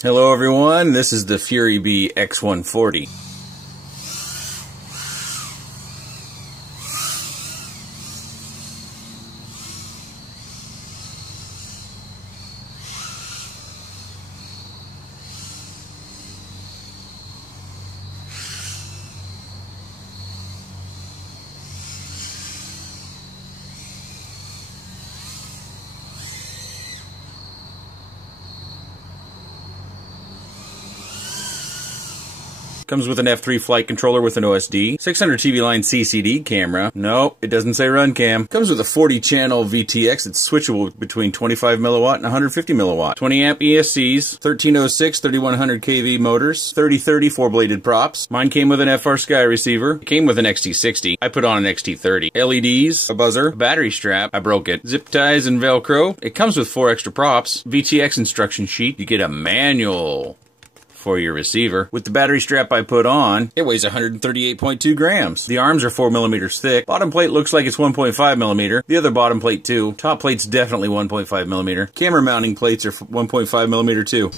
Hello everyone, this is the Furibee x140. Comes with an F3 flight controller with an OSD, 600 TV line CCD camera. Nope, it doesn't say run cam. Comes with a 40 channel VTX. It's switchable between 25 milliwatt and 150 milliwatt. 20 amp ESCs, 1306, 3100 kV motors, 3030 4-bladed props. Mine came with an FR Sky receiver. It came with an XT60. I put on an XT30. LEDs, a buzzer, a battery strap. I broke it. Zip ties and Velcro. It comes with 4 extra props. VTX instruction sheet. You get a manual for your receiver. With the battery strap I put on, it weighs 138.2 grams. The arms are 4 millimeters thick. Bottom plate looks like it's 1.5 millimeter. The other bottom plate too. Top plate's definitely 1.5 millimeter. Camera mounting plates are 1.5 millimeter too.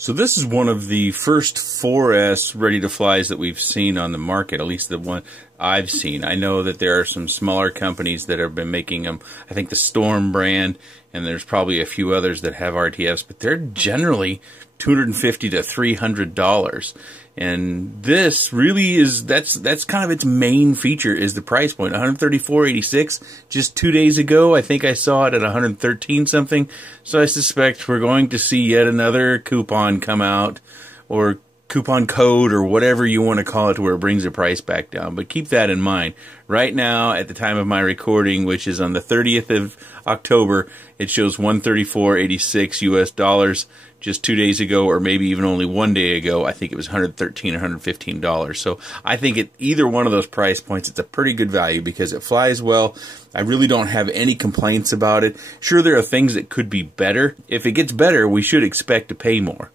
So this is one of the first 4S ready-to-flies that we've seen on the market, at least the one I've seen. I know that there are some smaller companies that have been making them. I think the Storm brand, and there's probably a few others that have RTFs, but they're generally $250 to $300. And this really is, that's kind of its main feature, is the price point. $134.86. Just 2 days ago, I think I saw it at $113 something. So I suspect we're going to see yet another coupon come out, or coupon code, or whatever you want to call it, to where it brings the price back down. But keep that in mind. Right now, at the time of my recording, which is on the 30th of October, it shows $134.86 US dollars. just 2 days ago, or maybe even only 1 day ago, I think it was $113 or $115. So I think at either one of those price points, it's a pretty good value because it flies well. I really don't have any complaints about it. Sure, there are things that could be better. If it gets better, we should expect to pay more.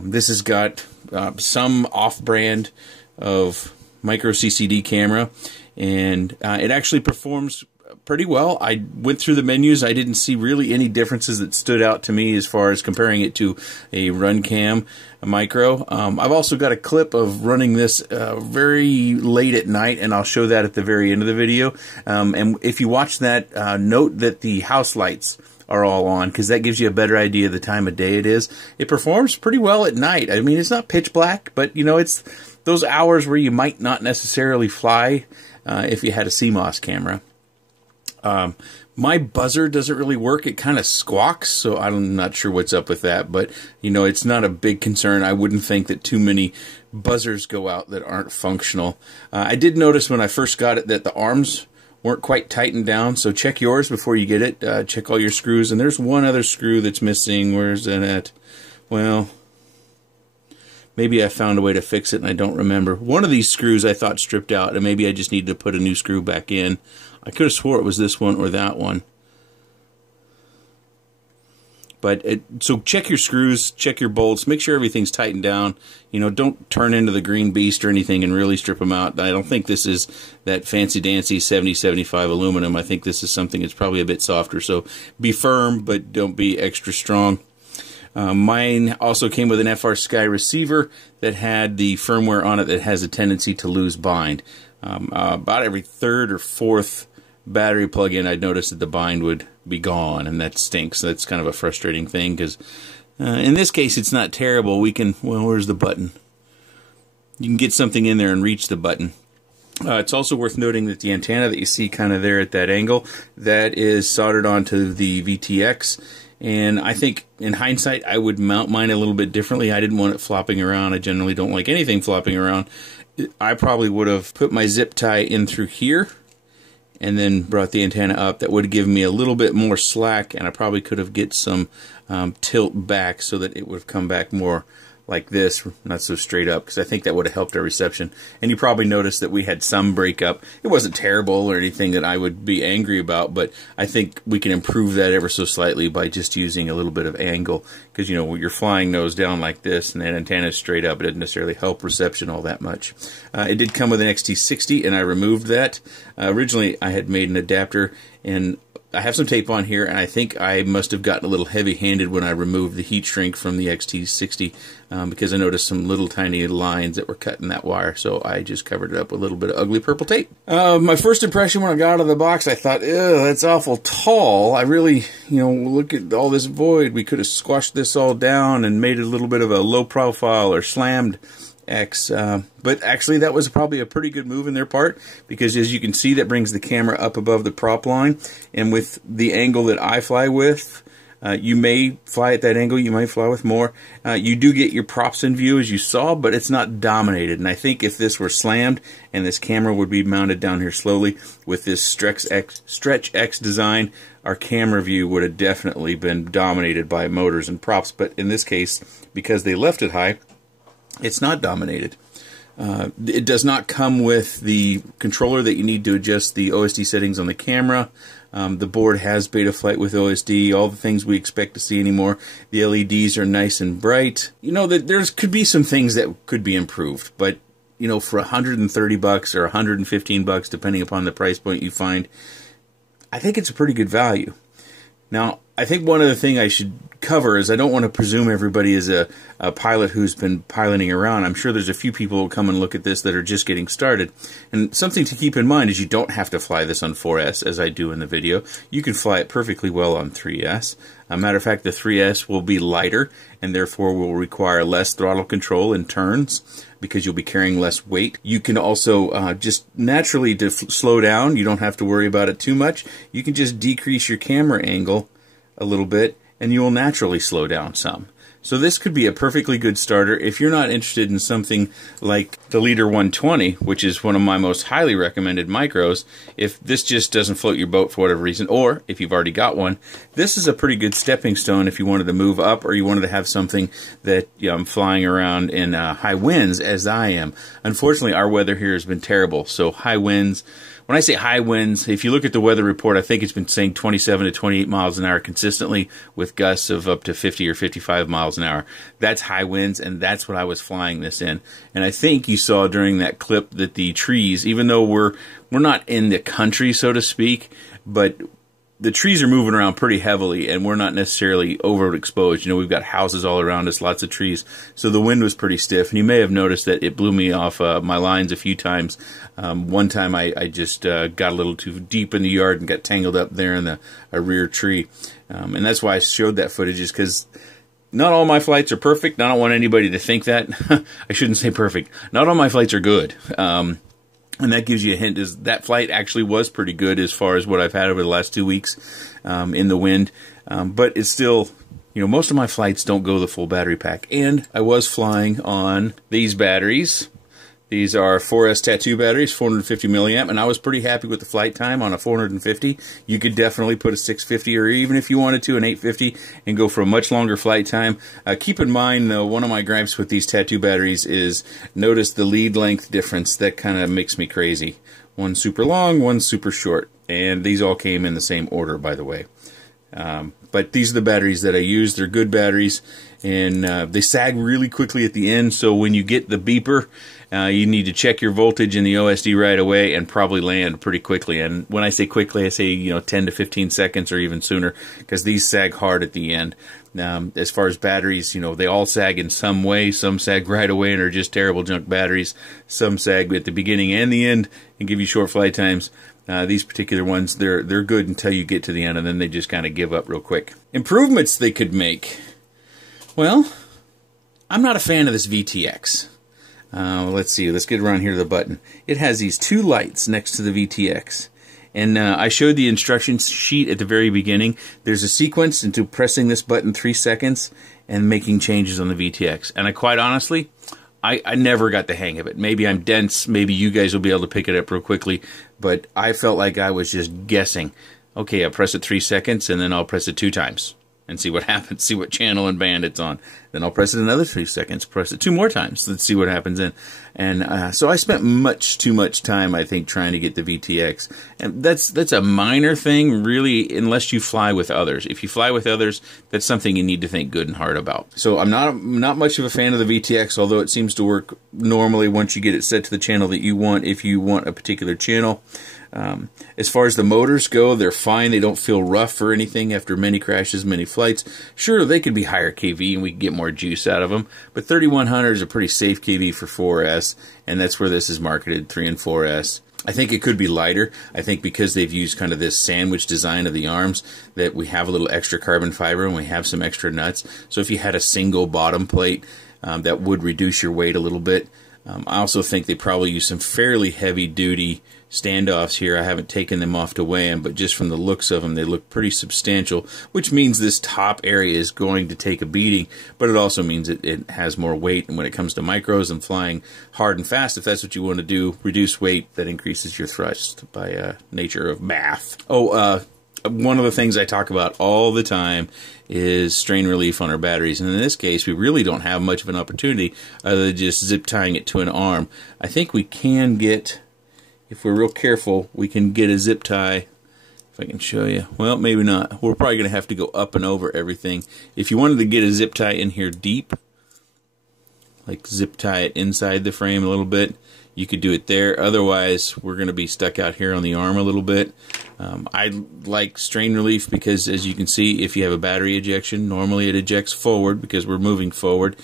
This has got some off-brand of micro CCD camera, and it actually performs pretty well. I went through the menus. I didn't see really any differences that stood out to me as far as comparing it to a RunCam micro. I've also got a clip of running this very late at night, and I'll show that at the very end of the video. And if you watch that, note that the house lights are all on, because that gives you a better idea of the time of day it is. It performs pretty well at night. I mean, it's not pitch black, but you know, it's those hours where you might not necessarily fly if you had a CMOS camera. My buzzer doesn't really work. It kind of squawks, so I'm not sure what's up with that, but you know, it's not a big concern. I wouldn't think that too many buzzers go out that aren't functional. I did notice when I first got it that the arms weren't quite tightened down, so check yours before you get it. Check all your screws, and there's one other screw that's missing. Where's that at? Well, maybe I found a way to fix it and I don't remember. One of these screws I thought stripped out, and maybe I just needed to put a new screw back in. I could have swore it was this one or that one. But so check your screws, check your bolts, make sure everything's tightened down. You know, don't turn into the green beast or anything and really strip them out. I don't think this is that fancy-dancy 7075 aluminum. I think this is something that's probably a bit softer. So be firm, but don't be extra strong. Mine also came with an FrSky receiver that had the firmware on it that has a tendency to lose bind. About every third or fourth battery plug-in, I'd noticed that the bind would be gone, and that stinks. That's kind of a frustrating thing, because in this case, it's not terrible. We can, well, where's the button? You can get something in there and reach the button. It's also worth noting that the antenna that you see kind of there at that angle, that is soldered onto the VTX. And I think, in hindsight, I would mount mine a little bit differently. I didn't want it flopping around. I generally don't like anything flopping around. I probably would have put my zip tie in through here and then brought the antenna up. That would have given me a little bit more slack, and I probably could have get some tilt back so that it would have come back more like this, not so straight up, because I think that would have helped our reception. And you probably noticed that we had some breakup. It wasn't terrible or anything that I would be angry about, but I think we can improve that ever so slightly by just using a little bit of angle, because you know, when you're flying nose down like this and that antenna is straight up, it doesn't necessarily help reception all that much. It did come with an XT60, and I removed that. Originally, I had made an adapter, and I have some tape on here, and I think I must have gotten a little heavy-handed when I removed the heat shrink from the XT60 because I noticed some little tiny lines that were cut in that wire, so I just covered it up with a little bit of ugly purple tape. My first impression when I got out of the box, I thought, ew, that's awful tall. I really, you know, look at all this void. We could have squashed this all down and made it a little bit of a low profile or slammed X, but actually that was probably a pretty good move in their part, because as you can see, that brings the camera up above the prop line, and with the angle that I fly with, you may fly at that angle, you might fly with more. You do get your props in view as you saw, but it's not dominated, and I think if this were slammed and this camera would be mounted down here slowly with this Stretch X design, our camera view would have definitely been dominated by motors and props, but in this case, because they left it high, it's not dominated. It does not come with the controller that you need to adjust the OSD settings on the camera. The board has Betaflight with OSD, all the things we expect to see anymore. The LEDs are nice and bright. You know, there could be some things that could be improved, but you know, for $130 or $115, depending upon the price point you find, I think it's a pretty good value. Now, I think one other thing I should cover is I don't want to presume everybody is a pilot who's been piloting around. I'm sure there's a few people who come and look at this that are just getting started. And something to keep in mind is you don't have to fly this on 4S, as I do in the video. You can fly it perfectly well on 3S. A matter of fact, the 3S will be lighter and therefore will require less throttle control in turns, because you'll be carrying less weight. You can also just naturally slow down. You don't have to worry about it too much. You can just decrease your camera angle a little bit, and you will naturally slow down some. So this could be a perfectly good starter if you're not interested in something like the Leader 120, which is one of my most highly recommended micros. If this just doesn't float your boat for whatever reason, or if you've already got one, this is a pretty good stepping stone if you wanted to move up or you wanted to have something that I'm flying around in high winds as I am. Unfortunately, our weather here has been terrible, so high winds. When I say high winds, if you look at the weather report, I think it's been saying 27 to 28 miles an hour consistently with gusts of up to 50 or 55 miles an hour. That's high winds, and that's what I was flying this in. And I think you saw during that clip that the trees, even though we're not in the country, so to speak, but the trees are moving around pretty heavily, and we're not necessarily overexposed. You know, we've got houses all around us, lots of trees, so the wind was pretty stiff. And you may have noticed that it blew me off my lines a few times. One time I just got a little too deep in the yard and got tangled up there in a rear tree. And that's why I showed that footage, is because not all my flights are perfect. I don't want anybody to think that. I shouldn't say perfect. Not all my flights are good. And that gives you a hint, is that flight actually was pretty good as far as what I've had over the last 2 weeks in the wind. But it's still, you know, most of my flights don't go the full battery pack. And I was flying on these batteries. These are 4S Tattoo batteries, 450 milliamp, and I was pretty happy with the flight time on a 450. You could definitely put a 650, or even if you wanted to, an 850, and go for a much longer flight time. Keep in mind, though, one of my gripes with these Tattoo batteries is, notice the lead length difference. That kind of makes me crazy. One's super long, one's super short, and these all came in the same order, by the way. But these are the batteries that I use. They're good batteries, and they sag really quickly at the end, so when you get the beeper, you need to check your voltage in the OSD right away and probably land pretty quickly. And when I say quickly, I say, you know, 10 to 15 seconds or even sooner, because these sag hard at the end. As far as batteries, you know, they all sag in some way. Some sag right away and are just terrible junk batteries. Some sag at the beginning and the end and give you short flight times. These particular ones, they're good until you get to the end, and then they just kind of give up real quick. Improvements they could make. Well, I'm not a fan of this VTX. Let's see, let's get around here to the button. It has these two lights next to the VTX. And I showed the instruction sheet at the very beginning. There's a sequence into pressing this button 3 seconds and making changes on the VTX. And I quite honestly, I never got the hang of it. Maybe I'm dense, maybe you guys will be able to pick it up real quickly, but I felt like I was just guessing. Okay, I'll press it 3 seconds, and then I'll press it 2 times and see what happens, see what channel and band it's on. Then I'll press it another 3 seconds, press it 2 more times, let's see what happens then. And so I spent much too much time, I think, trying to get the VTX. And that's a minor thing, really, unless you fly with others. If you fly with others, that's something you need to think good and hard about. So I'm not much of a fan of the VTX, although it seems to work normally once you get it set to the channel that you want, if you want a particular channel. As far as the motors go, they're fine. They don't feel rough or anything after many crashes, many flights. Sure, they could be higher kV and we can get more juice out of them, but 3100 is a pretty safe kV for 4S, and that's where this is marketed, 3 and 4S. I think it could be lighter. I think because they've used kind of this sandwich design of the arms, that we have a little extra carbon fiber and we have some extra nuts. So if you had a single bottom plate, that would reduce your weight a little bit. I also think they probably use some fairly heavy-duty standoffs here. I haven't taken them off to weigh them, but just from the looks of them, they look pretty substantial, which means this top area is going to take a beating, but it also means it has more weight. And when it comes to micros and flying hard and fast, if that's what you want to do, reduce weight, that increases your thrust by nature of math. One of the things I talk about all the time is strain relief on our batteries, and in this case we really don't have much of an opportunity other than just zip tying it to an arm. I think we can get, if we're real careful, we can get a zip tie. If I can show you. Well, maybe not. We're probably going to have to go up and over everything. If you wanted to get a zip tie in here deep, like zip tie it inside the frame a little bit, you could do it there. Otherwise, we're going to be stuck out here on the arm a little bit. I like strain relief because, as you can see, if you have a battery ejection, normally it ejects forward because we're moving forward,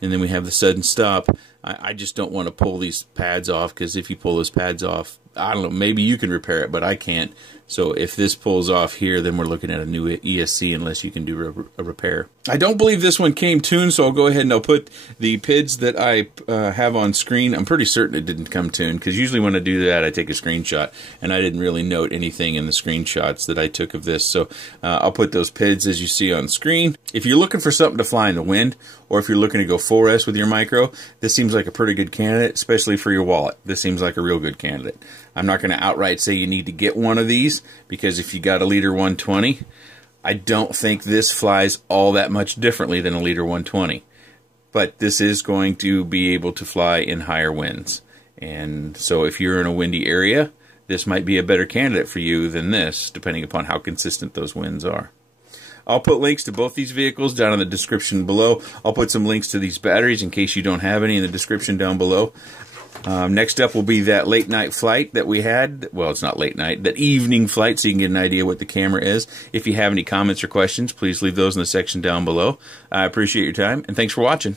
and then we have the sudden stop. I just don't want to pull these pads off, because if you pull those pads off, I don't know, maybe you can repair it, but I can't. So if this pulls off here, then we're looking at a new ESC unless you can do a repair. I don't believe this one came tuned, so I'll go ahead and I'll put the PIDs that I have on screen. I'm pretty certain it didn't come tuned, because usually when I do that, I take a screenshot, and I didn't really note anything in the screenshots that I took of this. So I'll put those PIDs as you see on screen. If you're looking for something to fly in the wind, or if you're looking to go 4S with your micro, this seems like a pretty good candidate, especially for your wallet. This seems like a real good candidate. I'm not going to outright say you need to get one of these, because if you got a Leader 120, I don't think this flies all that much differently than a Leader 120. But this is going to be able to fly in higher winds. And so if you're in a windy area, this might be a better candidate for you than this, depending upon how consistent those winds are. I'll put links to both these vehicles down in the description below. I'll put some links to these batteries in case you don't have any in the description down below. Next up will be that late night flight that we had. Well, it's not late night, that evening flight, so you can get an idea what the camera is. If you have any comments or questions, please leave those in the section down below. I appreciate your time, and thanks for watching.